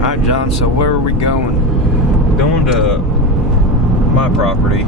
Alright, John, so where are we going? Going to my property,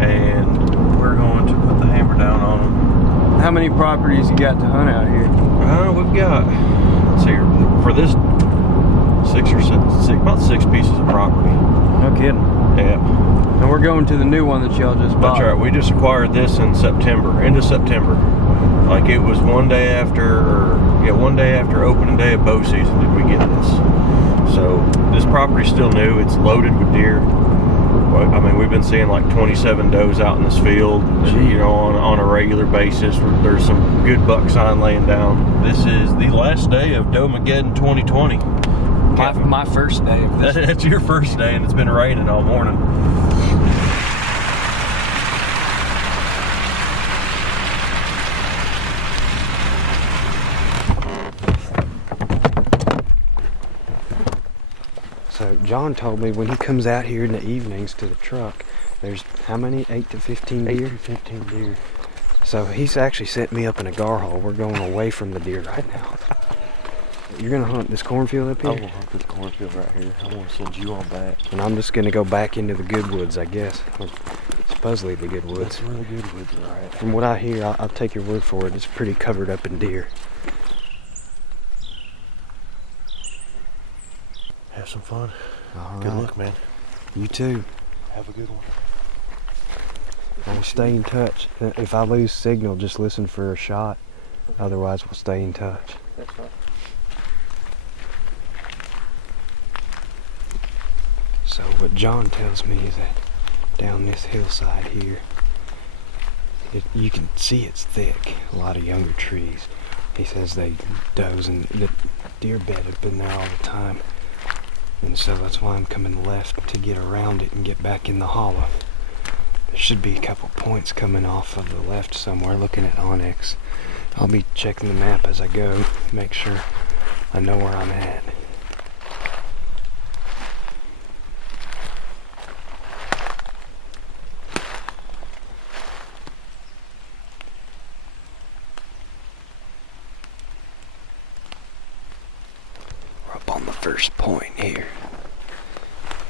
and we're going to put the hammer down on them. How many properties you got to hunt out here? We've got, let's see, for this about six pieces of property. No kidding. Yeah. And we're going to the new one that y'all just bought. That's right. We just acquired this in September, end of September. Like it was one day after opening day of bow season did we get this. So this property's still new. It's loaded with deer. I mean, we've been seeing like 27 does out in this field, you know, on a regular basis. There's some good buck sign laying down. This is the last day of Doe-mageddon 2020. My first day of this. That's your first day, and it's been raining all morning. So John told me when he comes out here in the evenings to the truck, there's how many? 8 to 15 deer? 8 to 15 deer. So he's actually set me up in a gar hole. We're going away from the deer right now. You're gonna hunt this cornfield up here? I will hunt this cornfield right here. I want to send you on back. And I'm just gonna go back into the good woods, I guess. Or supposedly the good woods. It's really good woods, right? From what I hear, I'll take your word for it. It's pretty covered up in deer. Have some fun. All Good right. luck, man. You too. Have a good one. We'll stay in touch. If I lose signal, just listen for a shot. Otherwise, we'll stay in touch. That's fine. So what John tells me is that down this hillside here, you can see it's thick, a lot of younger trees. He says does and the deer bed have been there all the time. And so that's why I'm coming left to get around it and get back in the hollow. There should be a couple points coming off of the left somewhere looking at Onyx. I'll be checking the map as I go, make sure I know where I'm at. On the first point here.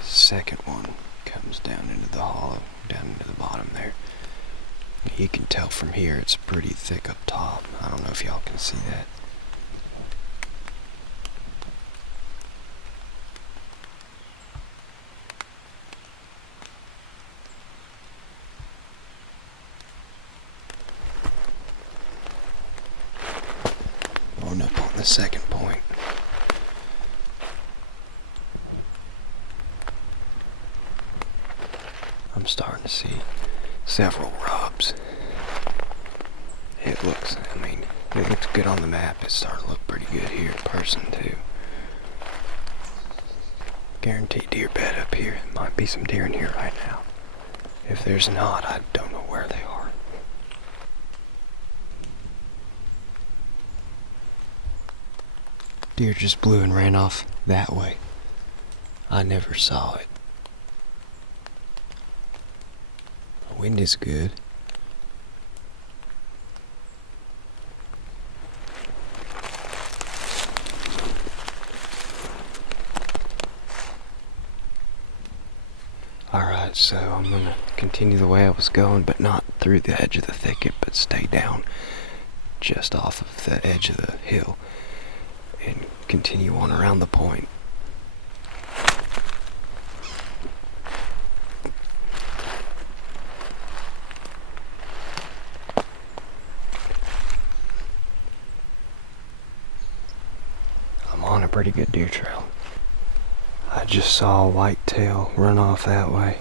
Second one comes down into the hollow, down into the bottom there. You can tell from here it's pretty thick up top. I don't know if y'all can see that. Going up on the second point. I'm starting to see several rubs. It looks good on the map. It's starting to look pretty good here in person too. Guaranteed deer bed up here. Might be some deer in here right now. If there's not, I don't know where they are. Deer just blew and ran off that way. I never saw it. Wind is good. Alright, so I'm gonna continue the way I was going, but not through the edge of the thicket, but stay down just off of the edge of the hill and continue on around the point. On a pretty good deer trail. I just saw a white tail run off that way.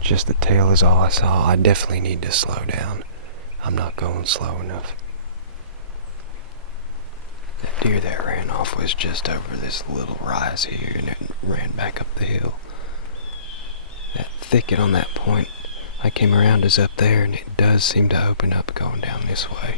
Just the tail is all I saw. I definitely need to slow down. I'm not going slow enough. That deer that ran off was just over this little rise here and it ran back up the hill. That thicket on that point I came around is up there, and it does seem to open up going down this way.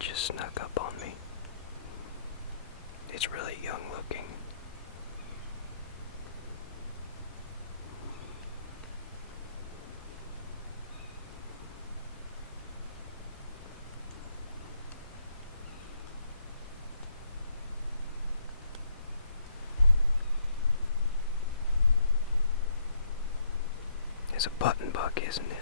It just snuck up on me. It's really young looking. It's a button buck, isn't it?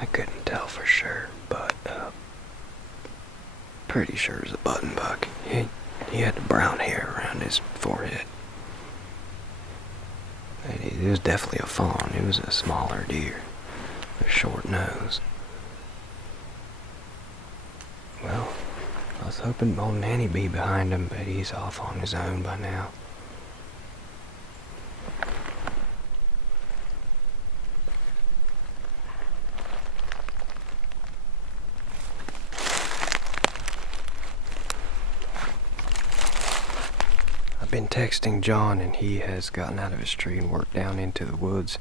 I couldn't tell for sure, but pretty sure it was a button buck. He had the brown hair around his forehead. And it was definitely a fawn. It was a smaller deer. A short nose. Well, I was hoping old Nanny be behind him, but he's off on his own by now. I've been texting John, and he has gotten out of his tree and worked down into the woods.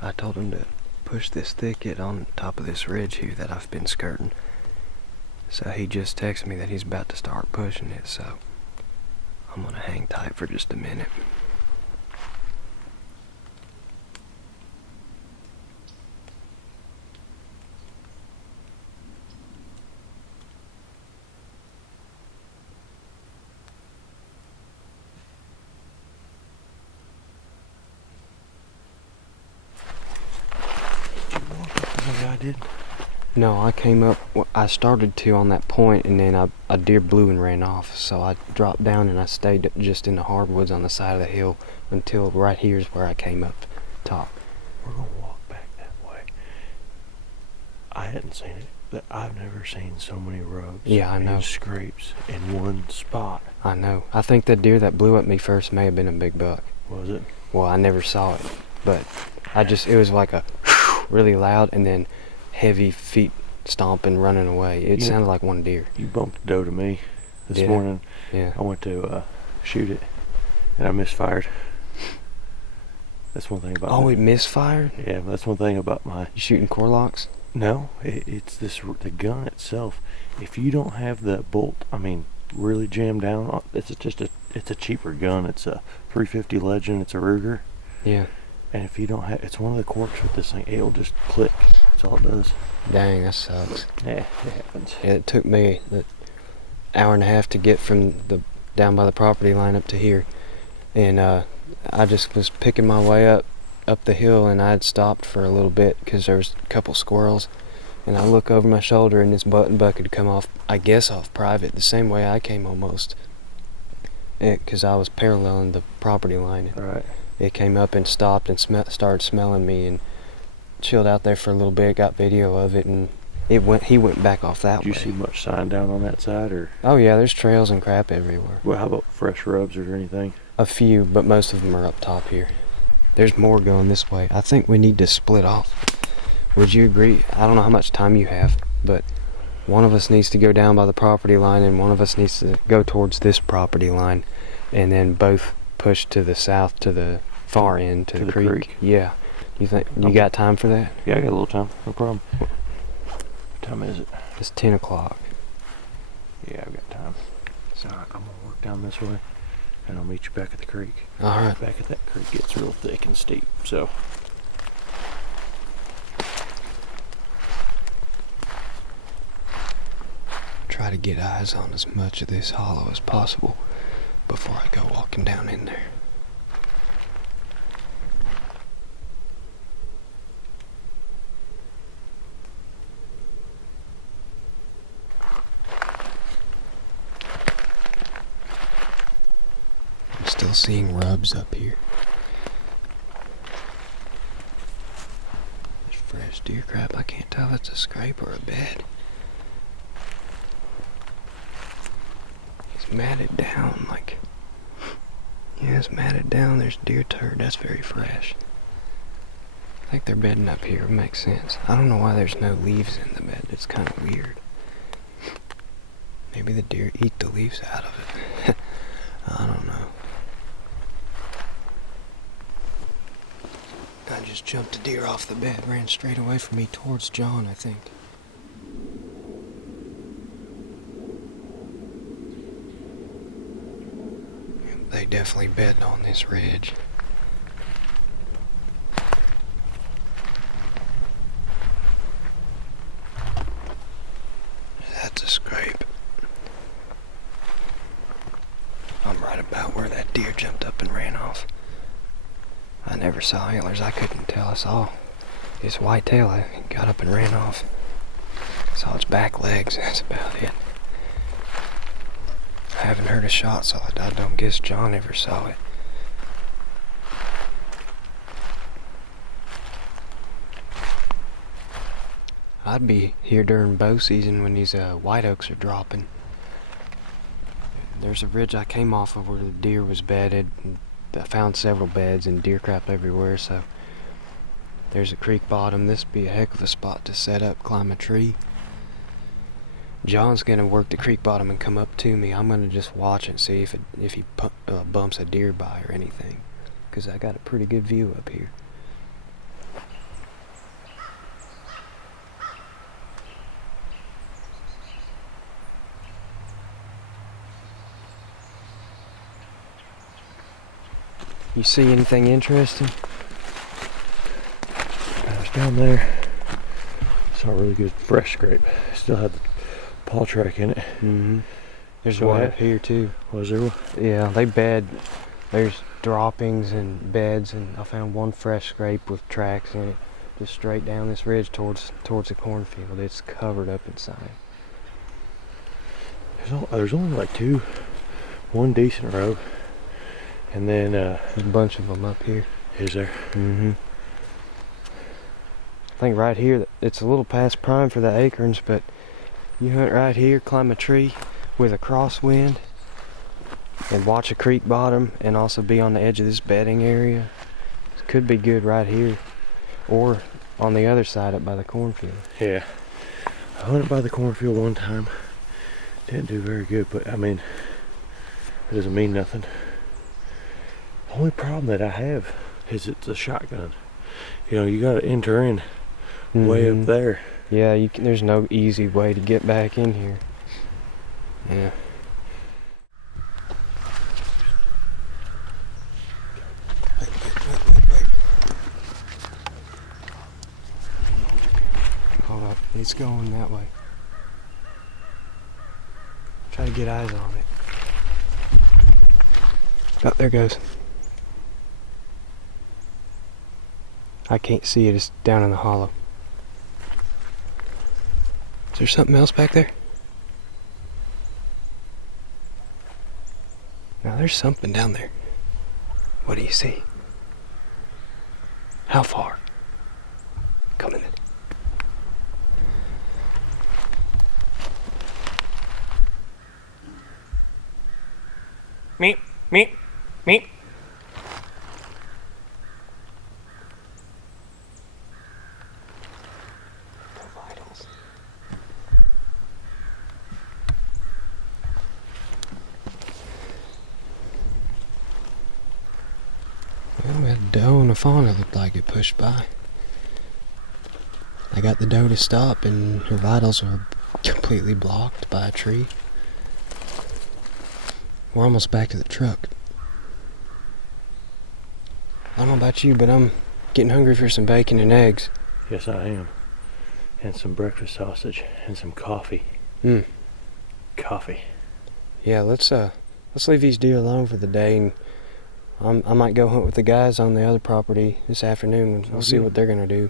I told him to push this thicket on top of this ridge here that I've been skirting. So he just texted me that he's about to start pushing it, so I'm gonna hang tight for just a minute. Did you walk up the way I did? No, I came up, I started to on that point, and then a deer blew and ran off. So I dropped down and I stayed just in the hardwoods on the side of the hill until right here's where I came up top. We're gonna walk back that way. I hadn't seen it. I've never seen so many rubs. Yeah, I know. And scrapes in one spot. I know. I think the deer that blew at me first may have been a big buck. Was it? Well, I never saw it, but it was like a really loud and then heavy feet stomping, running away. It sounded like one deer. You bumped a doe to me this morning. Yeah. I went to shoot it, and I misfired. That's one thing about. Oh, it misfired? Yeah, that's one thing about my. You shooting Corlocks? No, it's the gun itself. If you don't have the bolt, really jammed down, it's a cheaper gun. It's a 350 Legend. It's a Ruger. Yeah. And if you don't have, it's one of the quirks with this thing. It'll just click. That's all it does. Dang, that sucks. Yeah, it happens. It took me an hour and a half to get from down by the property line up to here, and I just was picking my way up the hill, and I had stopped for a little bit because there was a couple squirrels, and I look over my shoulder, and this button buck had come off, I guess off private, the same way I came almost, because I was paralleling the property line. All right. It came up and stopped and started smelling me and chilled out there for a little bit, got video of it, and he went back off that way. Did you see much sign down on that side, or? Oh yeah, there's trails and crap everywhere. Well, how about fresh rubs or anything? A few, but most of them are up top here. There's more going this way. I think we need to split off. Would you agree? I don't know how much time you have, but one of us needs to go down by the property line and one of us needs to go towards this property line, and then both push to the south to the far end to the creek. Yeah. You think you got time for that? Yeah, I got a little time. No problem. What time is it? It's 10 o'clock. Yeah, I've got time. So I'm gonna work down this way, and I'll meet you back at the creek. All right. Back at that creek gets real thick and steep, so. Try to get eyes on as much of this hollow as possible. before I go walking down in there. I'm still seeing rubs up here. There's fresh deer crap. I can't tell if it's a scrape or a bed. It's matted down like... Yeah, it's matted down. There's deer turd. That's very fresh. I think they're bedding up here. It makes sense. I don't know why there's no leaves in the bed. It's kind of weird. Maybe the deer eat the leaves out of it. I don't know. I just jumped a deer off the bed, ran straight away from me towards John, I think. They definitely bedded on this ridge. That's a scrape. I'm right about where that deer jumped up and ran off. I never saw antlers. I couldn't tell. I saw his white tail. I got up and ran off. Saw its back legs. That's about it. I haven't heard a shot, so I don't guess John ever saw it. I'd be here during bow season when these white oaks are dropping. There's a ridge I came off of where the deer was bedded. And I found several beds and deer crap everywhere, so there's a creek bottom. This would be a heck of a spot to set up, climb a tree. John's gonna work the creek bottom and come up to me. I'm gonna just watch and see if he bumps a deer by or anything, because I got a pretty good view up here. You see anything interesting? I was down there. Saw a really good fresh scrape. Still had the paw track in it. Mm-hmm. There's So one I- up here too. Was there one? Yeah, they bed. There's droppings and beds, and I found one fresh scrape with tracks in it, just straight down this ridge towards the cornfield. It's covered up inside. There's only like one decent row, and then There's a bunch of them up here. is there? Mm-hmm. I think right here, it's a little past prime for the acorns, but you hunt right here, climb a tree with a crosswind, and watch a creek bottom, and also be on the edge of this bedding area. It could be good right here, or on the other side up by the cornfield. Yeah. I hunted by the cornfield one time. Didn't do very good, but I mean, it doesn't mean nothing. The only problem that I have is it's a shotgun. You know, you gotta enter in way Mhm. up there. Yeah, there's no easy way to get back in here. Yeah. Wait. Hold up, it's going that way. Try to get eyes on it. Oh, there it goes. I can't see it, it's down in the hollow. Is there something else back there? No, there's something down there. What do you see? How far? Come in. Meep, meep, meep. The vitals. Well, we had a doe and a fawn, it looked like it pushed by. I got the doe to stop and her vitals were completely blocked by a tree. We're almost back to the truck. I don't know about you, but I'm getting hungry for some bacon and eggs. Yes, I am. And some breakfast sausage and some coffee. Mm. Coffee. Yeah, let's let's leave these deer alone for the day, and I might go hunt with the guys on the other property this afternoon, and we'll see what they're gonna do.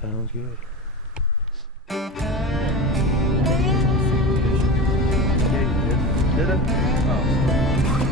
Sounds good. Did it? Oh.